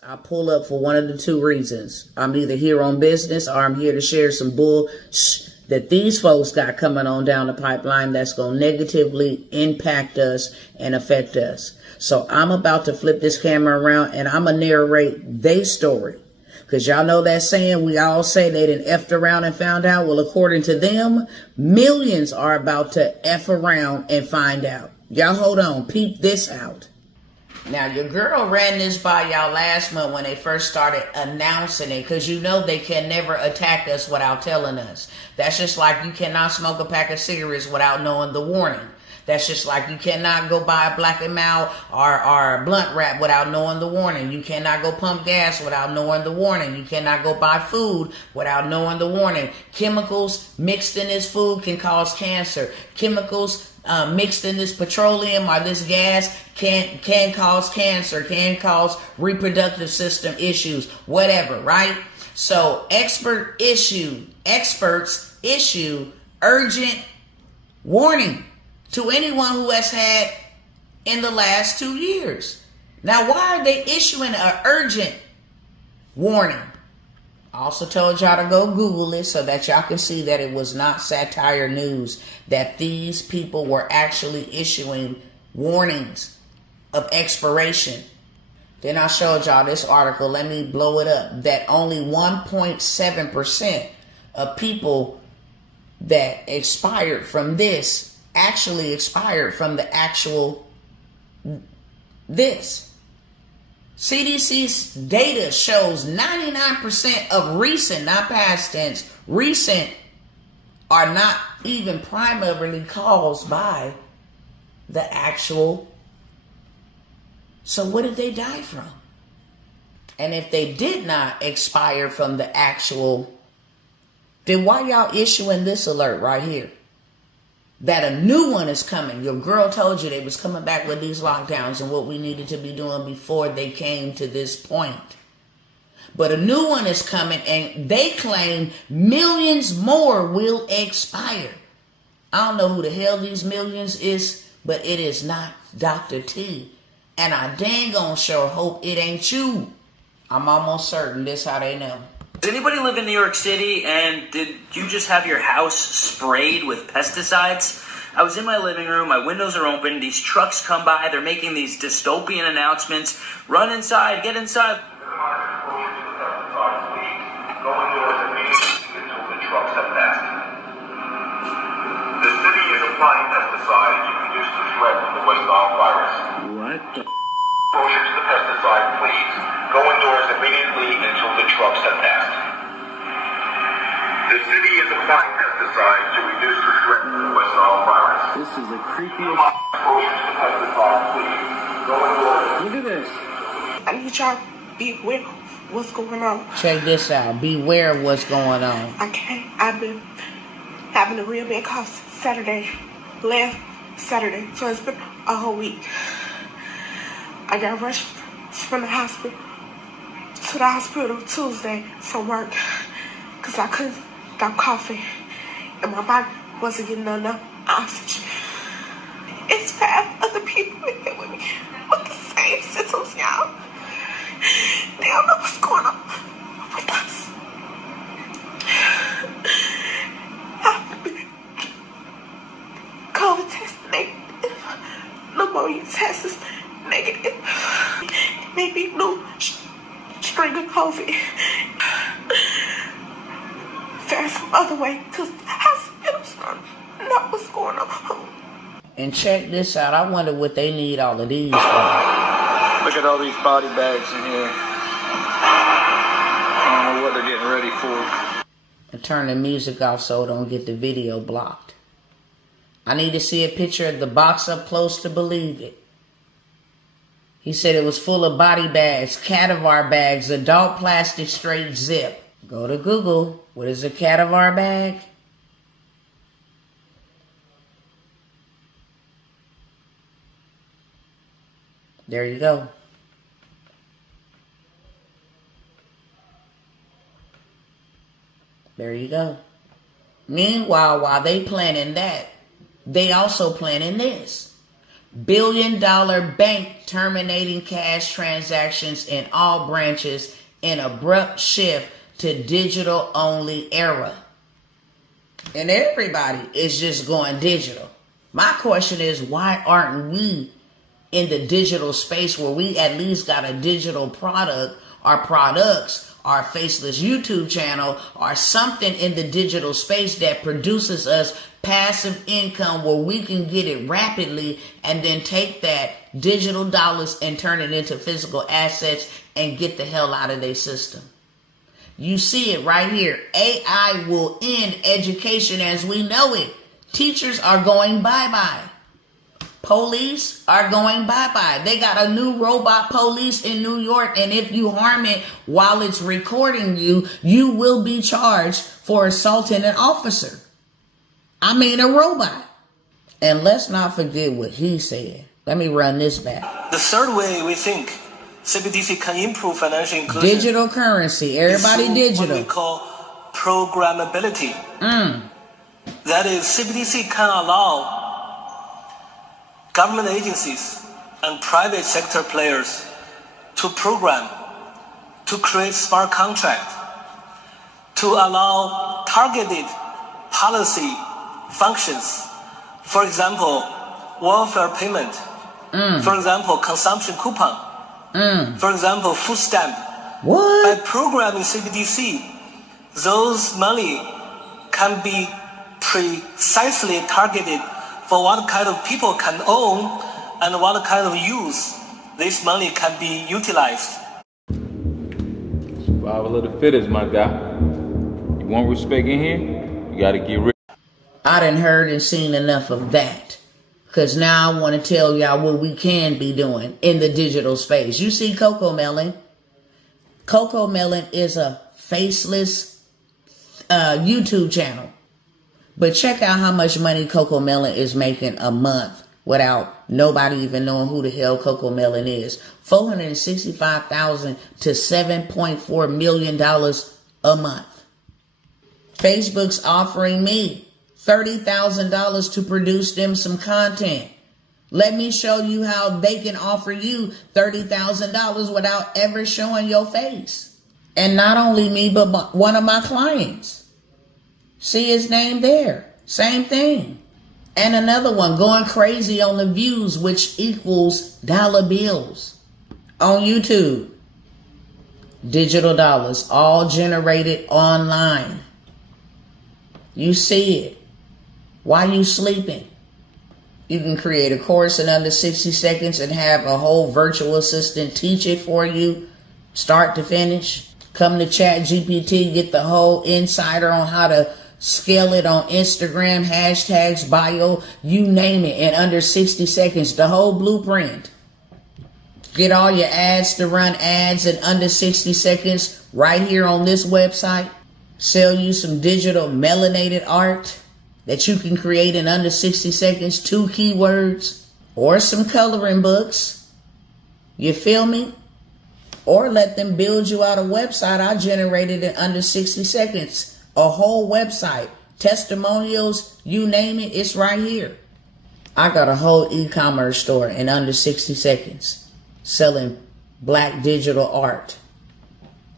I pull up for one of the two reasons. I'm either here on business or I'm here to share some bull that these folks got coming on down the pipeline that's going to negatively impact us and affect us. So I'm about to flip this camera around and I'm going to narrate their story. Because y'all know that saying, we all say they done effed around and found out. Well, according to them, millions are about to F around and find out. Y'all hold on, peep this out. Now, your girl ran this by y'all last month when they first started announcing it, because you know they can never attack us without telling us. That's just like you cannot smoke a pack of cigarettes without knowing the warning. That's just like you cannot go buy a Black & Mild or blunt wrap without knowing the warning. You cannot go pump gas without knowing the warning. You cannot go buy food without knowing the warning. Chemicals mixed in this food can cause cancer. Chemicals mixed in this petroleum or this gas can cause cancer, can cause reproductive system issues, whatever, right? So experts issue urgent warning to anyone who has had in the last 2 years. Now, why are they issuing an urgent warning? I also told y'all to go Google it so that y'all can see that it was not satire news, that these people were actually issuing warnings of expiration. Then I showed y'all this article, let me blow it up, that only 1.7% of people that expired from this actually expired from the actual this. CDC's data shows 99% of recent, not past tense, recent are not even primarily caused by the actual. So what did they die from? And if they did not expire from the actual, then why y'all issuing this alert right here? That a new one is coming. Your girl told you they was coming back with these lockdowns and what we needed to be doing before they came to this point. But a new one is coming and they claim millions more will expire. I don't know who the hell these millions is, but it is not Dr. T. And I dang on sure hope it ain't you. I'm almost certain this how they know. Does anybody live in New York City, and did you just have your house sprayed with pesticides? I was in my living room, my windows are open, these trucks come by, they're making these dystopian announcements. Run inside, get inside. Go indoors immediately until the trucks have passed. The city is applying pesticides to reduce the threat of the West Nile virus. What the Exposure to the pesticide, please. Go indoors immediately until the trucks have passed. The city is applying pesticides to reduce the threat of the West Nile virus. This is the creepiest. Exposure to the pesticide, please. Go indoors. Look at this. I need y'all to be aware of what's going on. Check this out. Beware of what's going on. I've been having a real bad cough last Saturday, so it's been a whole week. I got rushed from the hospital to the hospital Tuesday from work because I couldn't stop coughing and my body wasn't getting enough oxygen. It's 5 other people in there with me with the same symptoms, y'all. They don't know what's going on with us. I've been COVID test negative, pneumonia test is negative, maybe new string of COVID. There's some other way to the hospital, know what's going on. And check this out. I wonder what they need all of these for. Look at all these body bags in here. I don't know what they're getting ready for. And turn the music off so it don't get the video blocked. I need to see a picture of the box up close to believe it. He said it was full of body bags, cadaver bags, adult plastic straight zip. Go to Google. What is a cadaver bag? There you go. There you go. Meanwhile, while they planning that, they also planning this. billion-dollar bank terminating cash transactions in all branches in abrupt shift to digital-only era. And everybody is just going digital. My question is, why aren't we in the digital space where we at least got a digital product, our products, our faceless YouTube channel, or something in the digital space that produces us passive income where we can get it rapidly and then take that digital dollars and turn it into physical assets and get the hell out of their system. You see it right here. AI will end education as we know it. Teachers are going bye-bye. Police are going bye-bye. They got a new robot police in New York, and if you harm it while it's recording you, you will be charged for assaulting an officer. I mean a robot. And let's not forget what he said. Let me run this back. The third way we think CBDC can improve financial inclusion. Digital currency. Everybody digital. What we call programmability. That is, CBDC can allow government agencies and private sector players to program, to create smart contracts, to allow targeted policy functions. For example, welfare payment. For example, consumption coupon. For example, food stamp. What? By programming CBDC, those money can be precisely targeted for what kind of people can own and what kind of use this money can be utilized. Survival of the fittest, my guy. You want respect in here? You gotta get rid. I done heard and seen enough of that. Because now I want to tell y'all what we can be doing in the digital space. You see Coco Melon. Coco Melon is a faceless YouTube channel. But check out how much money Coco Melon is making a month without nobody even knowing who the hell Coco Melon is. $465,000 to $7.4 million a month. Facebook's offering me $30,000 to produce them some content. Let me show you how they can offer you $30,000 without ever showing your face. And not only me, but one of my clients. See his name there. Same thing. And another one, going crazy on the views, which equals dollar bills on YouTube. Digital dollars, all generated online. You see it. Why you sleeping? You can create a course in under 60 seconds and have a whole virtual assistant teach it for you, start to finish. Come to ChatGPT, get the whole insider on how to scale it on Instagram, hashtags, bio, you name it, in under 60 seconds, the whole blueprint. Get all your ads to run ads in under 60 seconds right here on this website. Sell you some digital melanated art that you can create in under 60 seconds, 2 keywords, or some coloring books. You feel me? Or let them build you out a website I generated in under 60 seconds. A whole website, testimonials, you name it, it's right here. I got a whole e-commerce store in under 60 seconds selling black digital art.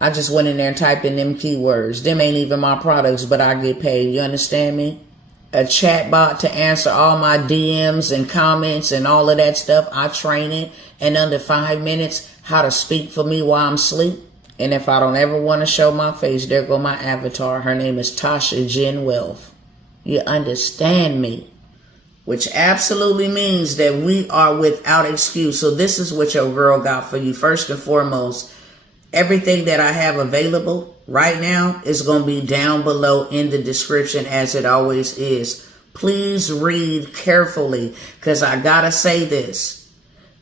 I just went in there and typed in them keywords. Them ain't even my products, but I get paid. You understand me? A chat bot to answer all my DMs and comments and all of that stuff. I train it in under 5 minutes how to speak for me while I'm asleep. And if I don't ever want to show my face, there go my avatar. Her name is Tasha Jen Wealth. You understand me? Which absolutely means that we are without excuse. So this is what your girl got for you. First and foremost, everything that I have available right now is going to be down below in the description, as it always is. Please read carefully, because I got to say this.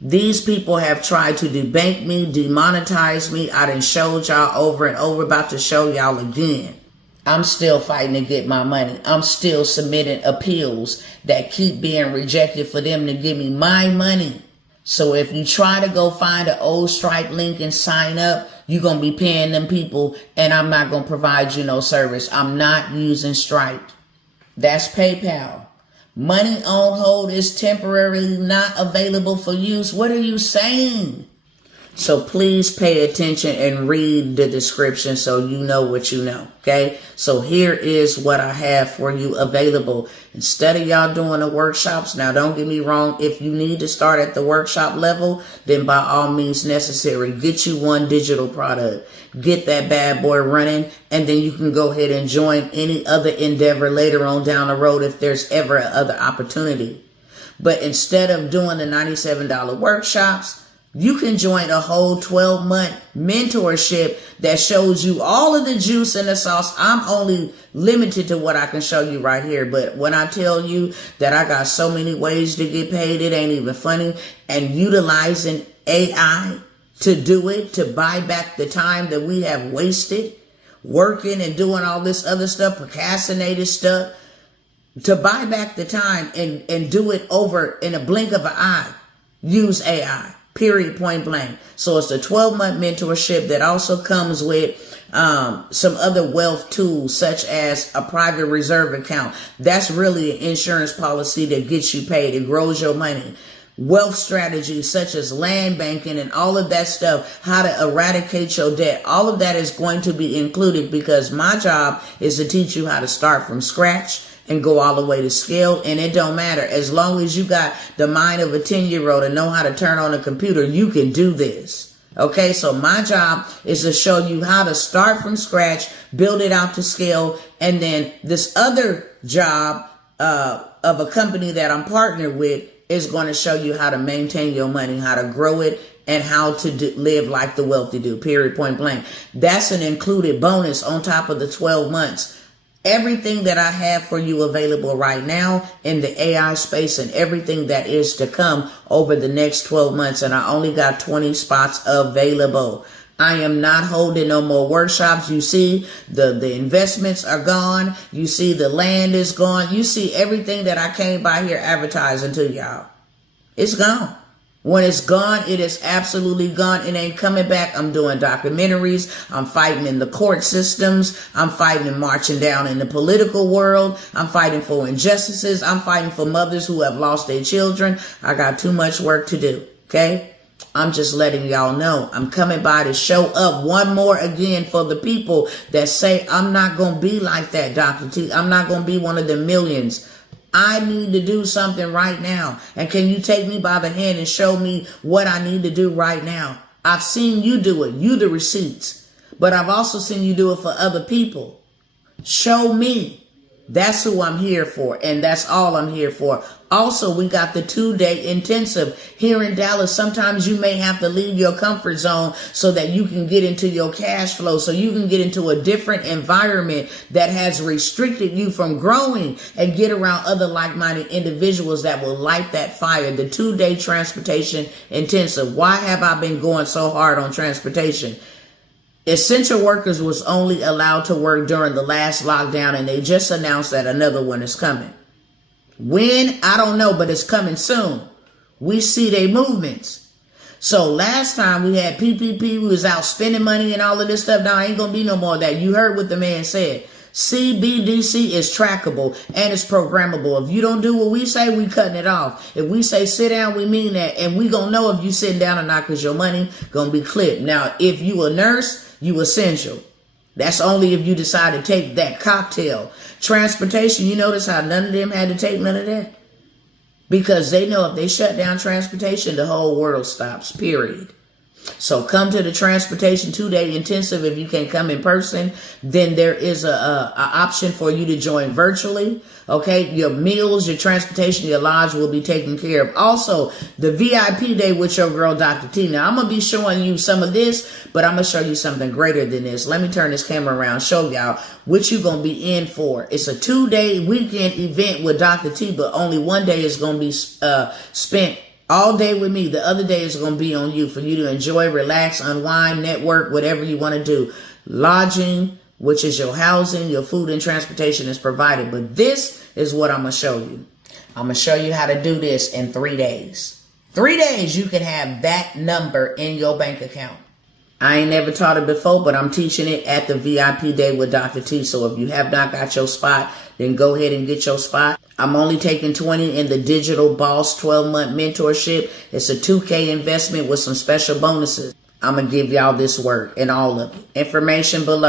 These people have tried to debank me, demonetize me. I done showed y'all over and over, about to show y'all again. I'm still fighting to get my money. I'm still submitting appeals that keep being rejected for them to give me my money. So if you try to go find an old Stripe link and sign up, you're going to be paying them people, and I'm not going to provide you no service. I'm not using Stripe. That's PayPal. Money on hold is temporarily not available for use. What are you saying? So please pay attention and read the description so you know what you know, okay? So here is what I have for you available. Instead of y'all doing the workshops, now don't get me wrong, if you need to start at the workshop level, then by all means necessary, get you one digital product. Get that bad boy running, and then you can go ahead and join any other endeavor later on down the road if there's ever another opportunity. But instead of doing the $97 workshops, you can join a whole 12-month mentorship that shows you all of the juice and the sauce. I'm only limited to what I can show you right here. But when I tell you that I got so many ways to get paid, it ain't even funny. And utilizing AI to do it, to buy back the time that we have wasted working and doing all this other stuff, procrastinated stuff, to buy back the time and do it over in a blink of an eye. Use AI. Period, point blank. So it's a 12-month mentorship that also comes with some other wealth tools, such as a private reserve account. That's really an insurance policy that gets you paid. It grows your money. Wealth strategies such as land banking and all of that stuff, how to eradicate your debt. All of that is going to be included because my job is to teach you how to start from scratch and go all the way to scale. And it don't matter. As long as you got the mind of a 10-year-old and know how to turn on a computer, you can do this. Okay, so my job is to show you how to start from scratch, build it out to scale. And then this other job of a company that I'm partnered with is going to show you how to maintain your money, how to grow it, and how to live like the wealthy do. Period, point blank. That's an included bonus on top of the 12 months. Everything that I have for you available right now in the AI space and everything that is to come over the next 12 months. And I only got 20 spots available. I am not holding no more workshops. You see the investments are gone. You see the land is gone. You see everything that I came by here advertising to y'all. It's gone. When it's gone, it is absolutely gone. It ain't coming back. I'm doing documentaries. I'm fighting in the court systems. I'm fighting and marching down in the political world. I'm fighting for injustices. I'm fighting for mothers who have lost their children. I got too much work to do. Okay? I'm just letting y'all know. I'm coming by to show up one more again for the people that say, I'm not going to be like that, Dr. T. I'm not going to be one of the millions. I need to do something right now. And can you take me by the hand and show me what I need to do right now? I've seen you do it. You the receipts. But I've also seen you do it for other people. Show me. That's who I'm here for. And that's all I'm here for. Also, we got the 2-day intensive here in Dallas. Sometimes you may have to leave your comfort zone so that you can get into your cash flow, so you can get into a different environment that has restricted you from growing and get around other like-minded individuals that will light that fire. The 2-day transportation intensive. Why have I been going so hard on transportation? Essential workers was only allowed to work during the last lockdown, and they just announced that another one is coming. When? I don't know, but it's coming soon. We see their movements. So last time we had PPP, we was out spending money and all of this stuff. Now ain't going to be no more of that. You heard what the man said. CBDC is trackable and it's programmable. If you don't do what we say, we cutting it off. If we say sit down, we mean that. And we going to know if you sitting down or not because your money going to be clipped. Now, if you a nurse, you essential. That's only if you decide to take that cocktail. Transportation, you notice how none of them had to take none of that? Because they know if they shut down transportation, the whole world stops, period. So come to the transportation 2-day intensive. If you can't come in person, then there is a option for you to join virtually. Okay, your meals, your transportation, your lodge will be taken care of. Also, the VIP day with your girl, Dr. T. Now, I'm going to be showing you some of this, but I'm going to show you something greater than this. Let me turn this camera around, show y'all what you're going to be in for. It's a 2-day weekend event with Dr. T, but only one day is going to be spent all day with me. The other day is going to be on you for you to enjoy, relax, unwind, network, whatever you want to do. Lodging, which is your housing, your food and transportation is provided. But this is what I'm going to show you. I'm going to show you how to do this in 3 days. 3 days you can have that number in your bank account. I ain't never taught it before, but I'm teaching it at the VIP day with Dr. T. So if you have not got your spot, then go ahead and get your spot. I'm only taking 20 in the digital boss 12-month mentorship. It's a $2K investment with some special bonuses. I'm going to give y'all this work and all of it. Information below.